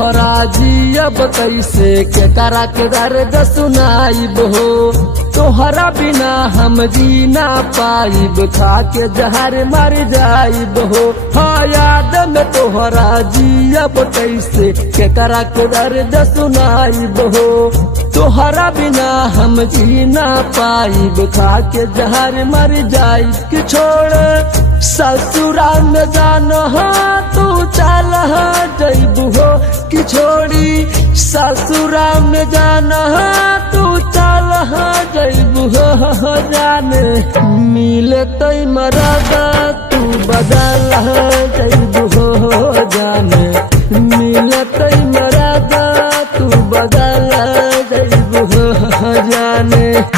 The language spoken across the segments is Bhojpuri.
तोहरा जियब कैसे के करा के दर्द सुनाइब हो। तोहरा बिना हम जी ना पाइब, खा के जहर मर जाइब हो। हाँ याद में तोहरा जियब कैसे के करा के दर्द सुनाइब हो। तोहरा बिना हम जी ना पाइब, खा के जहर मर जाइब। कि छोड़ ससुरा में जानो तू चल जइबू हो। कि छोड़ी ससुरा में जाना तू चल जइबू हो। जाने मिले तई मरदा तू बदल जइबू हो। जाने मिले तई मरदा तू बदल जइबू हो। जाने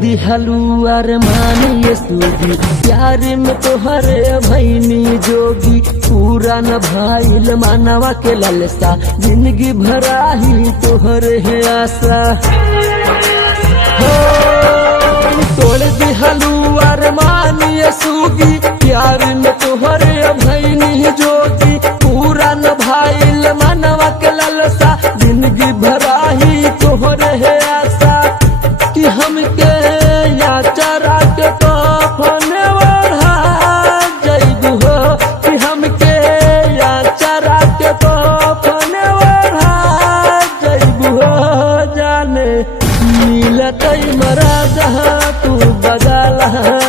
दिहलुआर मानिए सूगी, प्यार में तोहरे भैनी जोगी। पूरा न भाईल मानवा के ललसा, जिंदगी भराही तोहरे है आशा। तोड़ दिहलुआर मानिए सूगी, प्यार में तोहरे भैनी जोगी। पूरा न भाईल मानवा के ललसा, जिंदगी भराही तोहरे है आशा। कि हमके चरा के कफन ओढ़ा जइबू हो। कि हमके चरा के कफन ओढ़ा जइबू हो। जाने मिलतई मरदा तू बदल